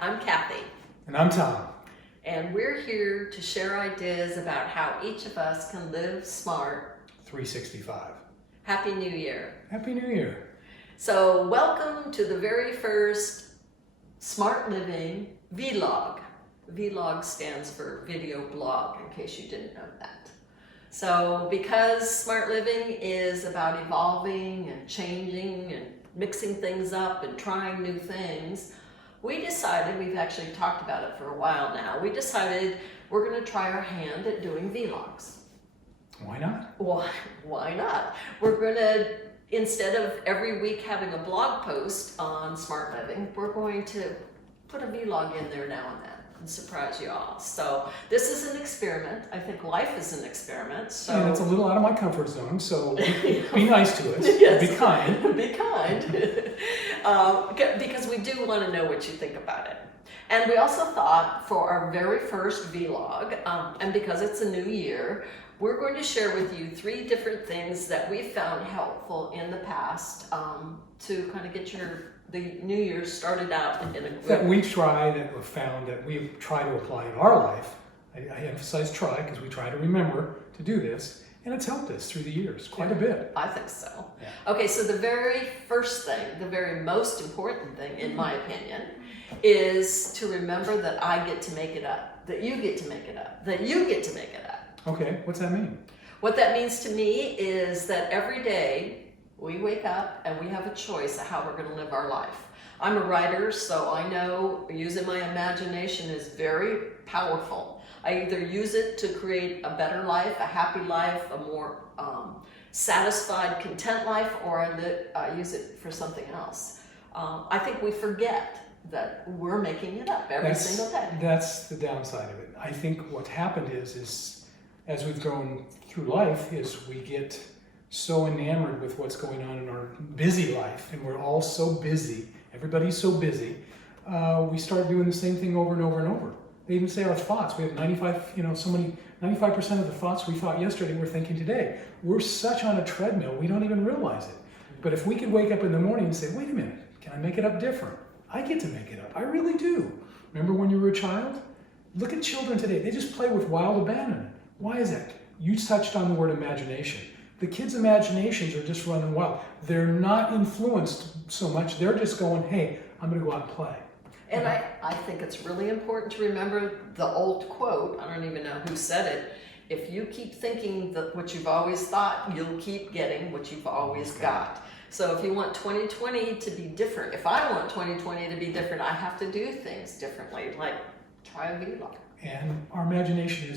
I'm Kathy, And I'm Tom. and we're here to share ideas about how each of us can live smart. 365. Happy New Year. Happy New Year. So welcome to the very first Smart Living Vlog. Vlog stands for video blog, in case you didn't know that. So because Smart Living is about evolving and changing and mixing things up and trying new things, we decided, we've actually talked about it for a while now, we decided we're going to try our hand at doing vlogs. Why not? Why not? We're going to, instead of every week having a blog post on Smart Living, we're going to put a vlog in there now and then and surprise you all. So this is an experiment. I think life is an experiment. So And it's a little out of my comfort zone, so be nice to us. Yes. Be kind. Be kind. Because we do want to know what you think about it. And we also thought for our very first vlog, and because it's a new year, we're going to share with you 3 different things that we found helpful in the past to kind of get the New Year started out in a That good. we try, that we've found, that we try to apply in our life. I emphasize try because we try to remember to do this, and it's helped us through the years quite a bit. I think so. Yeah. Okay, so the very first thing, the very most important thing, in my opinion, is to remember that I get to make it up, that you get to make it up, that you get to make it up. Okay, what's that mean? What that means to me is that every day we wake up and we have a choice of how we're going to live our life. I'm a writer, so I know using my imagination is very powerful. I either use it to create a better life, a happy life, a more satisfied, content life, or I use it for something else. I think we forget that we're making it up every single day. That's the downside of it. I think what's happened is as we've grown through life, is we get so enamored with what's going on in our busy life, and we're all so busy, everybody's so busy, we start doing the same thing over and over and over. They even say our thoughts, we have 95% of the thoughts we thought yesterday we're thinking today. We're such on a treadmill, we don't even realize it. But if we could wake up in the morning and say, wait a minute, can I make it up different? I get to make it up, I really do. Remember when you were a child? Look at children today, they just play with wild abandon. Why is that? You touched on the word imagination. The kids' imaginations are just running wild. They're not influenced so much. They're just going, hey, I'm going to go out and play. And I think it's really important to remember the old quote, I don't even know who said it, if you keep thinking that what you've always thought, you'll keep getting what you've always got. So if you want 2020 to be different, if I want 2020 to be different, I have to do things differently, like try a vlog. And our imagination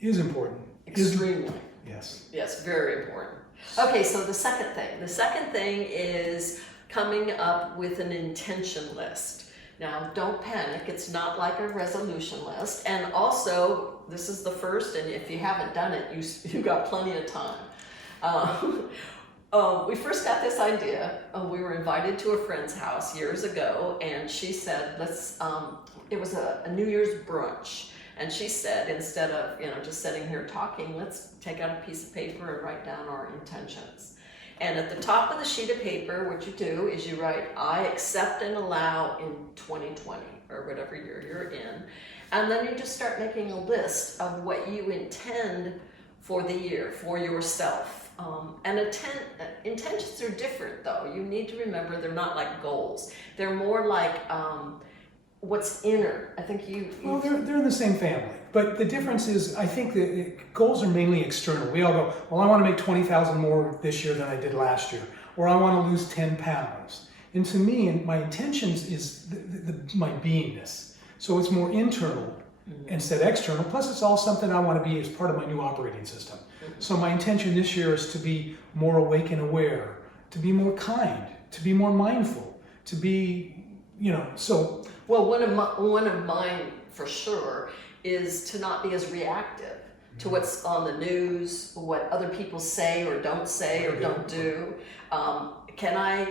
is important. Extremely. Yes. Yes, very important. Okay, so the second thing is coming up with an intention list. Now, don't panic, it's not like a resolution list. And also, this is the first, and if you haven't done it, you've got plenty of time. We first got this idea, we were invited to a friend's house years ago, and she said, it was a New Year's brunch. And she said, instead of just sitting here talking, let's take out a piece of paper and write down our intentions. And at the top of the sheet of paper, what you do is you write, I accept and allow in 2020, or whatever year you're in. And then you just start making a list of what you intend for the year, for yourself. And intentions are different, though. You need to remember they're not like goals. They're more like what's inner. I think Well, they're in the same family. But the difference is, I think the goals are mainly external. We all go, well, I want to make 20,000 more this year than I did last year. Or I want to lose 10 pounds. And to me, my intentions is my beingness. So it's more internal instead of external. Plus, it's all something I want to be as part of my new operating system. So my intention this year is to be more awake and aware, to be more kind, to be more mindful, to be, so... Well, one of mine for sure is to not be as reactive to what's on the news, what other people say or don't do. Can I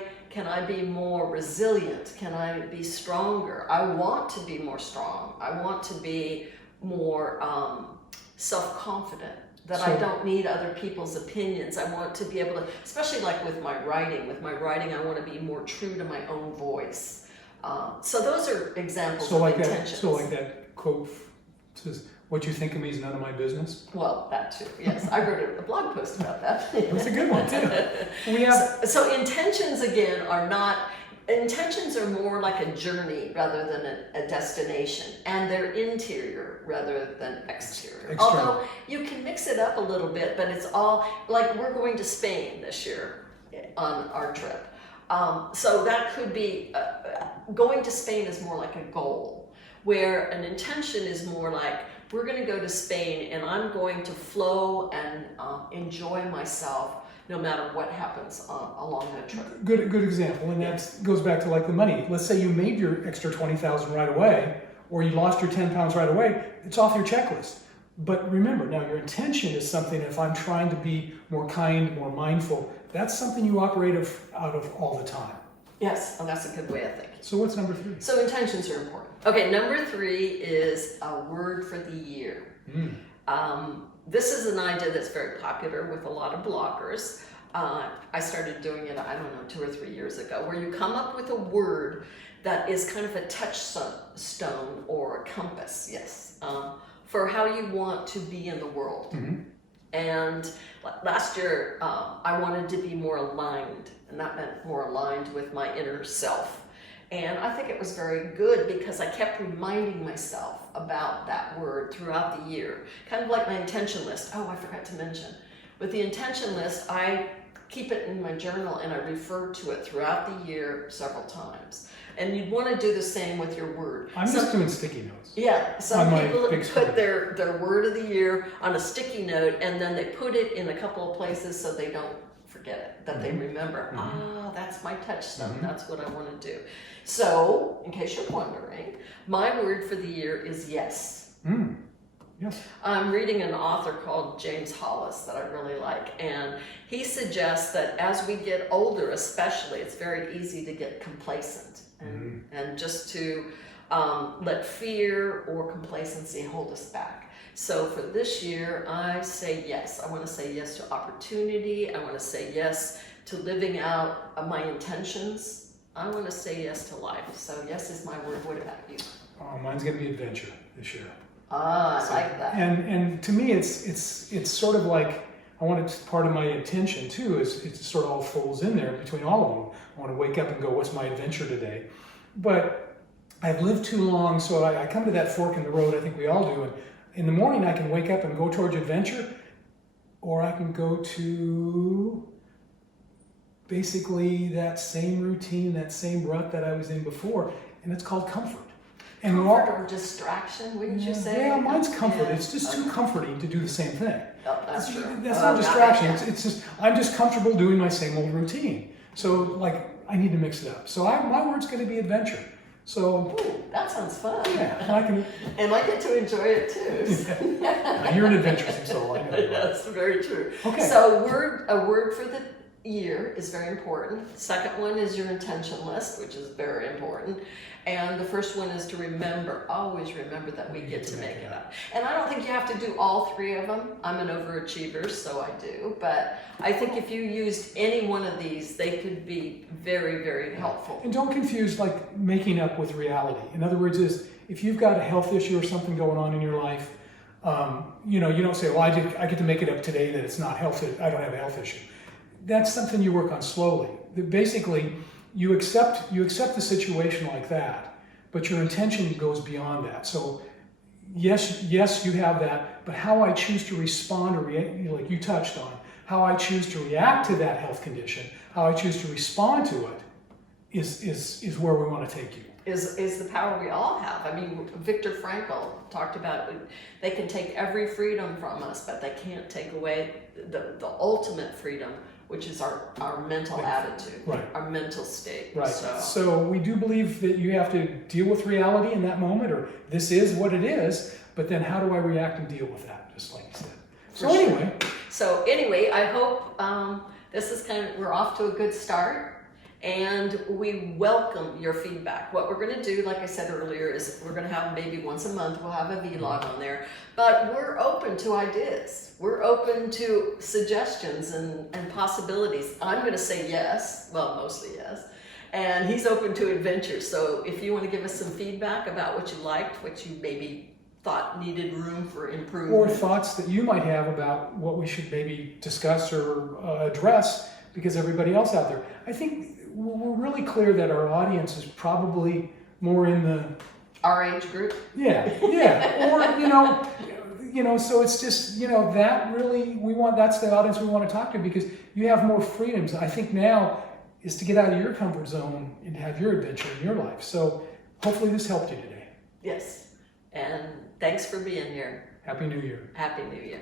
be more resilient? Can I be stronger? I want to be more strong. I want to be more self-confident. That I don't need other people's opinions. I want to be able to, especially like with my writing. With my writing, I want to be more true to my own voice. So those are examples So of like intentions. that quote says, "What you think of me is none of my business." Well, that too, yes. I wrote a blog post about that. That's a good one too. We have So intentions again are not, intentions are more like a journey rather than a destination, and they're interior rather than exterior. External. Although you can mix it up a little bit, but it's all, like we're going to Spain this year on our trip. So that could be, going to Spain is more like a goal, where an intention is more like, we're going to go to Spain and I'm going to flow and enjoy myself no matter what happens along that trip. good example, and that goes back to like the money. Let's say you made your extra 20,000 right away, or you lost your 10 pounds right away. It's off your checklist. But remember, now your intention is something. If I'm trying to be more kind, more mindful, that's something you operate out of all the time. Yes, and that's a good way of thinking. So what's number 3? So intentions are important. Okay, number 3 is a word for the year. This is an idea that's very popular with a lot of bloggers. I started doing it, I don't know, 2 or 3 years ago, where you come up with a word that is kind of a touchstone or a compass, yes, for how you want to be in the world. Mm-hmm. And last year, I wanted to be more aligned, and that meant more aligned with my inner self. And I think it was very good because I kept reminding myself about that word throughout the year. Kind of like my intention list. Oh, I forgot to mention. With the intention list, I keep it in my journal and I refer to it throughout the year several times. And you'd want to do the same with your word. I'm just doing sticky notes. Yeah, some On my people big put screen. their word of the year on a sticky note and then they put it in a couple of places so they don't forget it, that they remember. Ah, that's my touchstone. That's what I want to do. So, in case you're wondering, my word for the year is yes. Yes. I'm reading an author called James Hollis that I really like, and he suggests that as we get older especially, it's very easy to get complacent and just to let fear or complacency hold us back. So for this year, I say yes. I want to say yes to opportunity. I want to say yes to living out my intentions. I want to say yes to life. So yes is my word. What about you? Mine's going to be adventure this year. Ah, I like that. And to me, it's sort of like, I want it, part of my intention too, is it sort of all folds in there between all of them. I want to wake up and go, what's my adventure today? But I've lived too long, so I come to that fork in the road, I think we all do. And in the morning, I can wake up and go towards adventure, or I can go to basically that same routine, that same rut that I was in before, and it's called comfort. And Comfort or distraction, wouldn't you say? Yeah, mine's comfort. Yeah. It's just too comforting to do the same thing. Oh, that's true. That's Oh, not distraction. that- It's just, I'm just comfortable doing my same old routine. So like, I need to mix it up. So my word's going to be adventure. So Ooh, that sounds fun. yeah, I can. And I get to enjoy it too. You're an adventuresome soul. I know. you are. That's very true. Okay. So a word for the year is very important. Second one is your intention list, which is very important. And the first one is to remember, always remember that we get to make it up. And I don't think you have to do all 3 of them. I'm an overachiever, so I do. But I think if you used any one of these, they could be very, very helpful. And don't confuse like making up with reality. In other words, is if you've got a health issue or something going on in your life, you don't say, well, I get to make it up today that it's not health. I don't have a health issue. That's something you work on slowly. Basically, you accept the situation like that, but your intention goes beyond that. So yes, you have that, but how I choose to respond or react, like you touched on, how I choose to react to that health condition, how I choose to respond to it is where we want to take you. Is the power we all have. I mean, Viktor Frankl talked about they can take every freedom from us, but they can't take away the ultimate freedom, which is our mental attitude, Right. our mental state. Right. So So we do believe that you have to deal with reality in that moment, or this is what it is, but then how do I react and deal with that, just like you said. So For sure. anyway, So anyway, I hope this is we're off to a good start. And we welcome your feedback. What we're going to do, like I said earlier, is we're going to have maybe once a month, we'll have a vlog on there. But we're open to ideas. We're open to suggestions and possibilities. I'm going to say yes, well, mostly yes. And he's open to adventure. So if you want to give us some feedback about what you liked, what you maybe thought needed room for improvement. Or thoughts that you might have about what we should maybe discuss or address, because everybody else out there. I think we're really clear that our audience is probably more in the Our age group. yeah, or so it's just that really that's the audience we want to talk to, because you have more freedoms. I think now is to get out of your comfort zone and have your adventure in your life. So hopefully this helped you today. Yes. And thanks for being here. Happy New Year. Happy New Year.